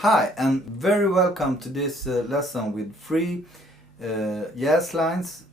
Hi, and very welcome to this lesson with free jazz lines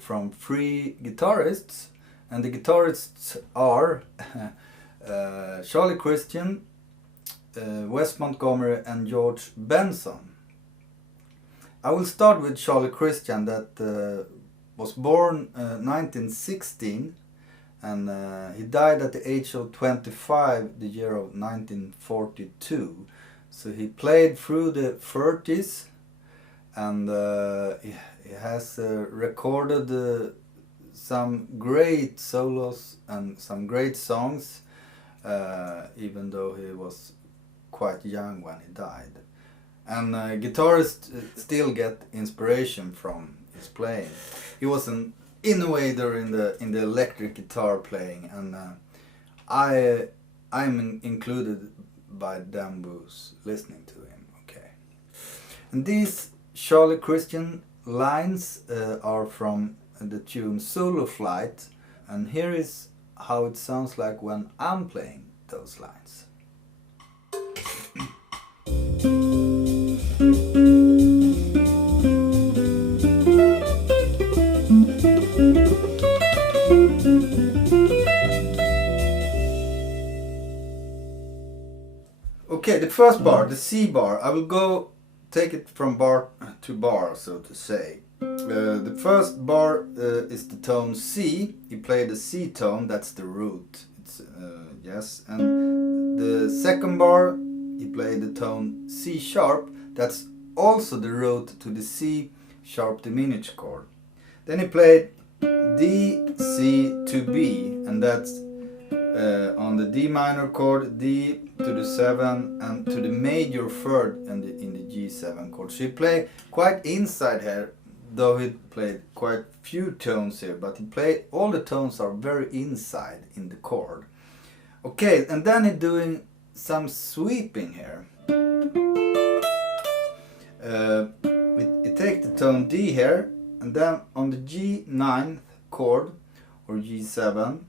from free guitarists. And the guitarists are Charlie Christian, Wes Montgomery and George Benson. I will start with Charlie Christian that was born 1916 and he died at the age of 25 the year of 1942. So he played through the 30s and he has recorded some great solos and some great songs, even though he was quite young when he died. And guitarists still get inspiration from his playing. He was an innovator in the electric guitar playing, and I'm included by them who's listening to him. Okay, and these Charlie Christian lines are from the tune Solo Flight, and here is how it sounds like when I'm playing those lines. Okay, the first bar, the C bar, I will take it from bar to bar, so to say. The first bar is the tone C. He played the C tone, that's the root. Yes, and the second bar he played the tone C sharp. That's also the root to the C sharp diminished chord. Then he played D, C to B, and that's on the D minor chord, D to the 7 and to the major third in the G7 chord. So he played quite inside here, though he played quite few tones here, but he played, all the tones are very inside in the chord. Okay, and then he's doing some sweeping here. We take the tone D here, and then on the G9th chord, or G7,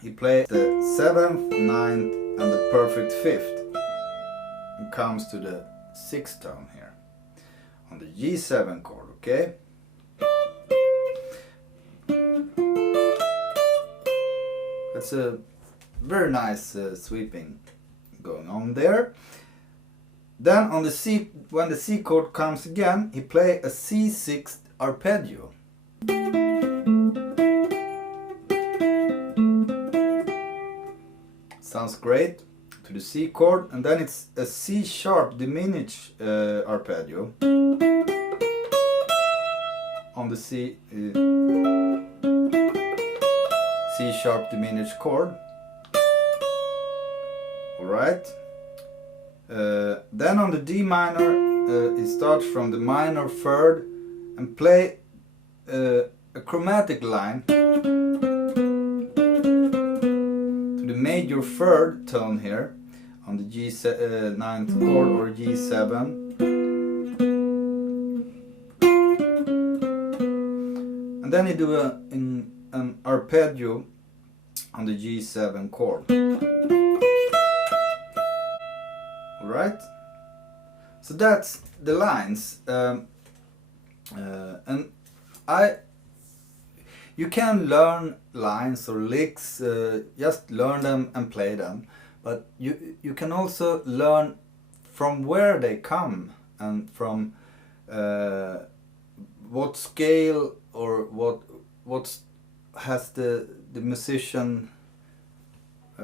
he plays the 7th, 9th and the perfect 5th. And comes to the 6th tone here, on the G7 chord, okay? That's a very nice sweeping going on there. Then on the C, when the C chord comes again, he plays a C6 arpeggio. Sounds great to the C chord, and then it's a C sharp diminished arpeggio on the C sharp diminished chord. Alright. Then on the D minor, it starts from the minor third and play a chromatic line to the major third tone here on the G9th chord or G7. And then you do an arpeggio on the G7 chord. Alright, so that's the lines, and you can learn lines or licks, just learn them and play them, but you can also learn from where they come and from what scale or what has the musician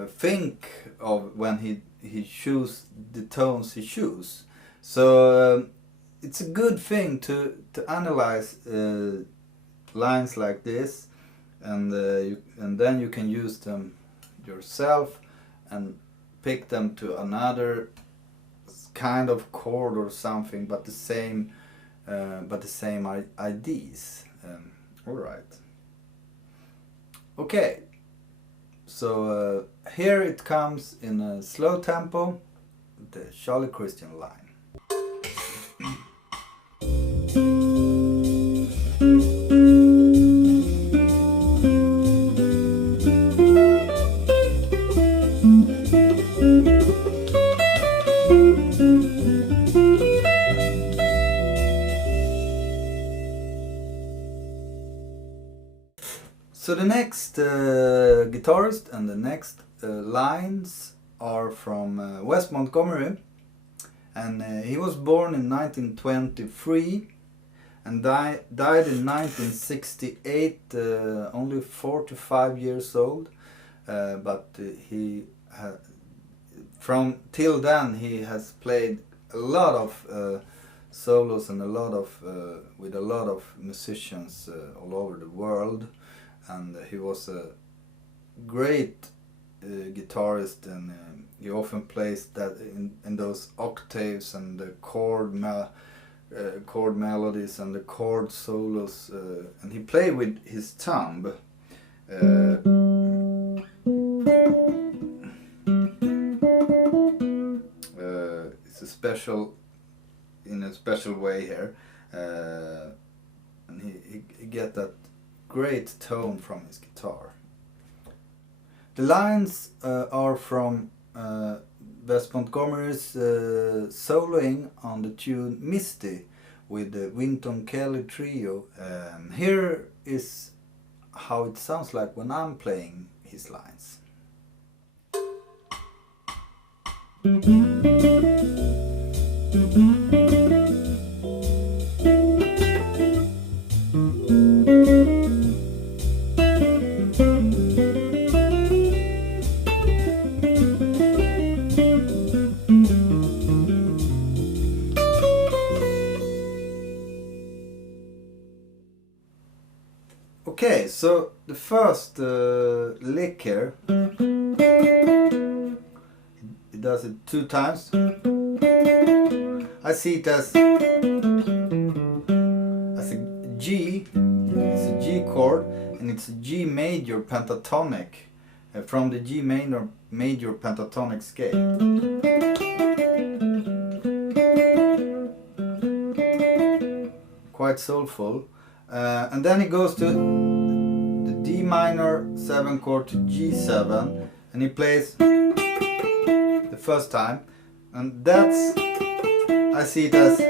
think of when he choose the tones he choose. So it's a good thing to analyze lines like this, and then you can use them yourself and pick them to another kind of chord or something, but the same ideas. All right. Okay. So here it comes in a slow tempo, the Charlie Christian line. guitarist, and the next lines are from Wes Montgomery, and he was born in 1923 and died in 1968, only 45 years old, but he from till then he has played a lot of solos and with a lot of musicians all over the world, and he was a great guitarist, and he often plays that in those octaves and the chord melodies and the chord solos, and he played with his thumb. It's a special, in a special way here, and he get that great tone from his guitar. The lines are from Wes Montgomery's soloing on the tune Misty with the Wynton Kelly Trio. Here is how it sounds like when I'm playing his lines. Okay, so the first lick here, it does it 2 times. I see it as a G, it's a G chord, and it's a G major pentatonic from the G major pentatonic scale. Quite soulful. And then it goes to the D minor 7 chord to G7, and he plays the first time, and that's, I see it as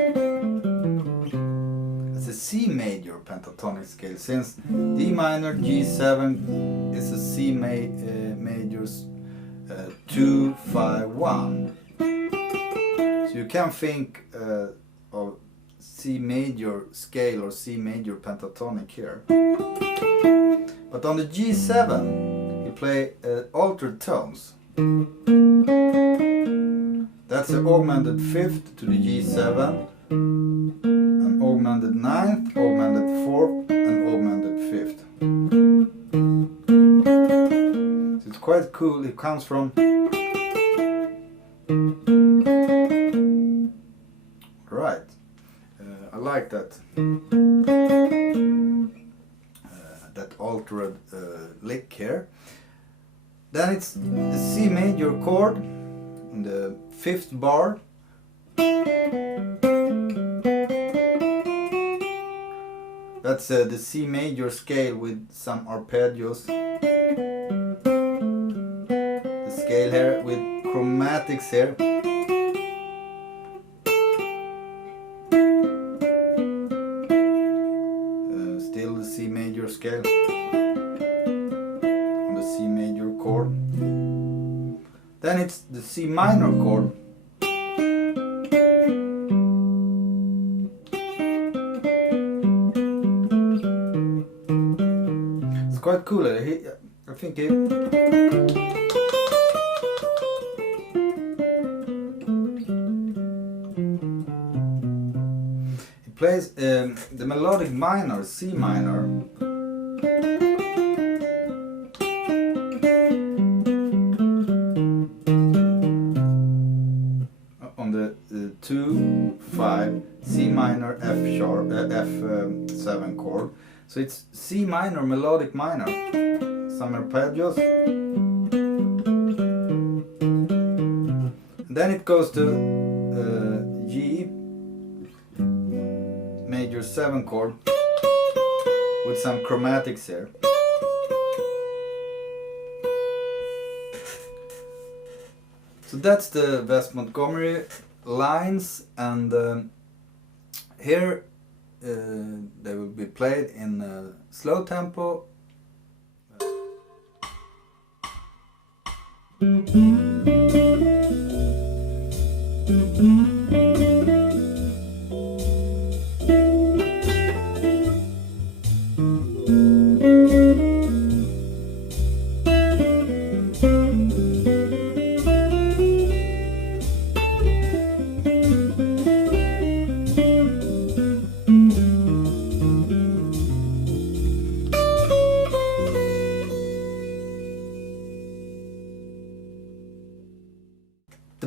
a C major pentatonic scale, since D minor G7 is a C major 2 5 1. So you can think of C major scale or C major pentatonic here. But on the G7 you play altered tones. That's an augmented 5th to the G7, an augmented 9th, augmented 4th and augmented 5th. So it's quite cool. It comes from right. I like that that altered lick here. Then it's the C major chord in the 5th bar. That's the C major scale with some arpeggios. The scale here with chromatics here. Still the C major scale on the C major chord. Then it's the C minor chord. It's quite cool. I think he plays the melodic minor, C minor. On the 2 5 C minor F sharp F7 chord. So it's C minor melodic minor, some arpeggios. And then it goes to G major 7 chord with some chromatics here. So that's the Wes Montgomery lines, and here they will be played in slow tempo, The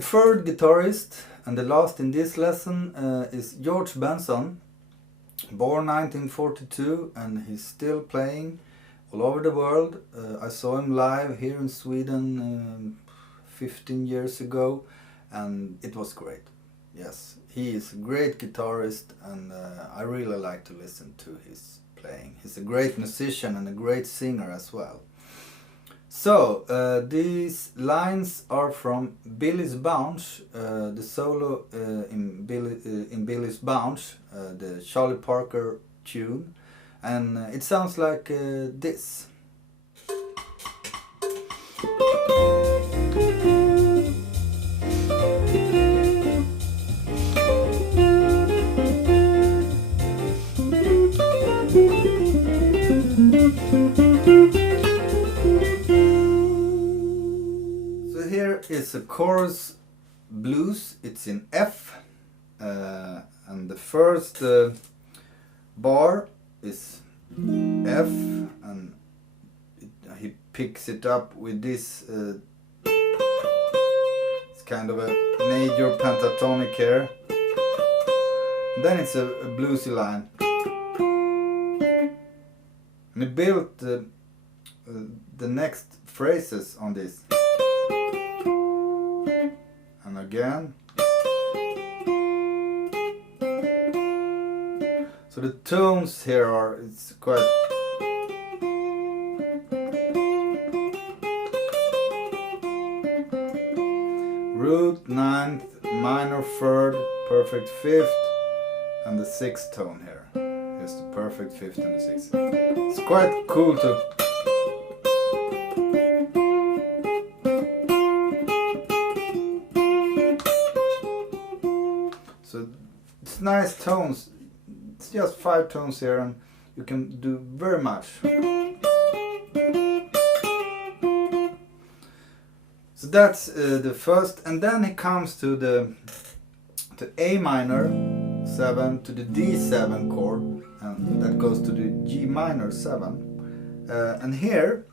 third guitarist and the last in this lesson is George Benson, born 1942, and he's still playing all over the world. I saw him live here in Sweden 15 years ago, and it was great. Yes, he is a great guitarist, and I really like to listen to his playing. He's a great musician and a great singer as well. So, these lines are from Billy's Bounce, the solo in Billy's Bounce, the Charlie Parker tune, and it sounds like this. Is a chorus blues. It's in F, and the first bar is F, and he picks it up with this. It's kind of a major pentatonic here. And then it's a bluesy line, and he built the next phrases on this. And again. So the tones here are, it's quite root, ninth, minor third, perfect fifth, and the sixth tone here. Here's the perfect fifth and the sixth. It's quite cool to nice tones. It's just 5 tones here, and you can do very much. So that's the first, and then it comes to the A minor 7 to the D7 chord, and that goes to the G minor 7. And here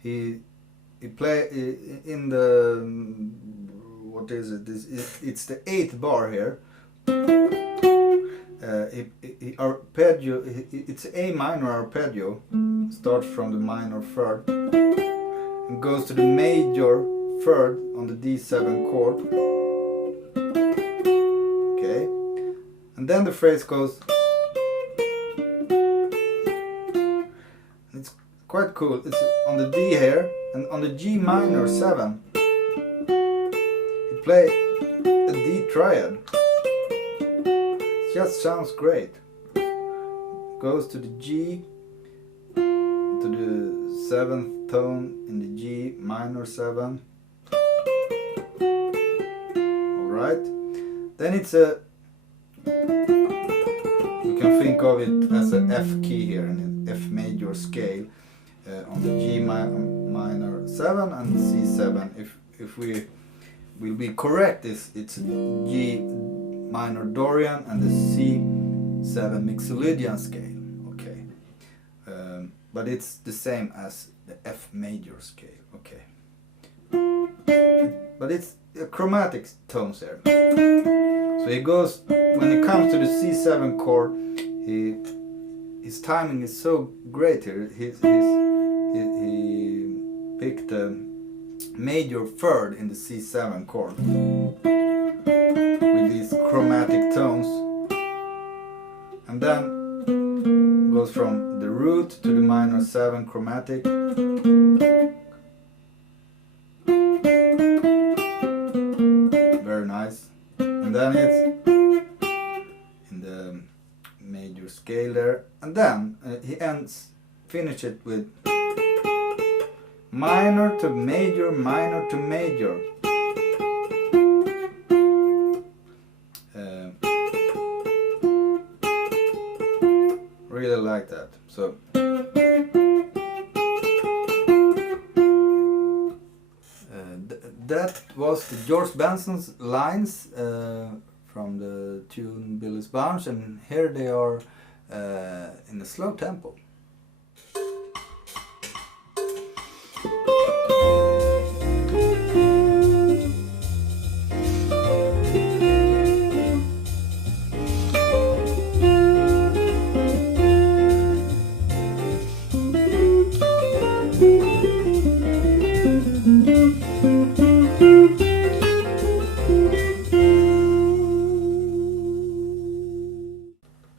he play in the what is it? It's the 8th bar here. Arpeggio. It's A minor arpeggio. Starts from the minor third and goes to the major third on the D7 chord. Okay, and then the phrase goes. It's quite cool. It's on the D here, and on the G minor 7. Play a D triad. It just sounds great. Goes to the G, to the 7th tone in the G minor 7. Alright. Then it's a, you can think of it as an F key here, an F major scale on the G minor 7 and C7. If we will be correct, it's G minor Dorian and the C7 Mixolydian scale. Okay, but it's the same as the F major scale. Okay, but it's chromatic tones there. So he goes, when it comes to the C7 chord, his timing is so great here. He picked major third in the C7 chord with these chromatic tones, and then goes from the root to the minor 7 chromatic, very nice, and then it's in the major scale there, and then he finish it with minor to major, minor to major. Really like that. So that was the George Benson's lines from the tune Billy's Bunch, and here they are in a slow tempo.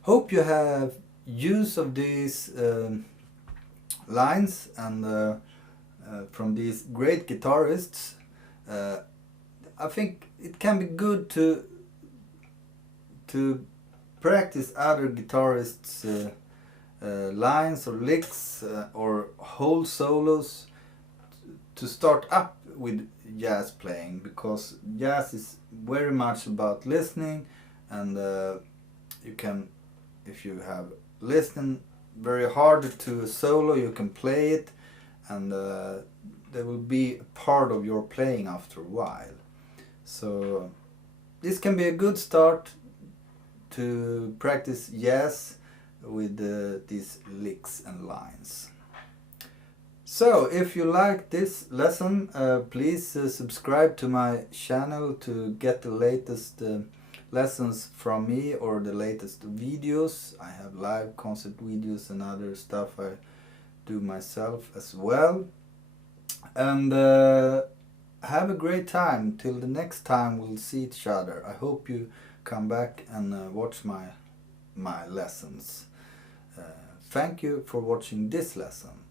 Hope you have use of these lines and from these great guitarists. I think it can be good to practice other guitarists' lines or licks or whole solos to start up with jazz playing, because jazz is very much about listening, and you can, if you have listened very hard to a solo, you can play it, and there will be a part of your playing after a while. So this can be a good start to practice jazz with these licks and lines. So if you like this lesson, please subscribe to my channel to get the latest lessons from me, or the latest videos. I have live concert videos and other stuff I do myself as well. And have a great time. Till the next time we'll see each other. I hope you come back and watch my lessons. Thank you for watching this lesson.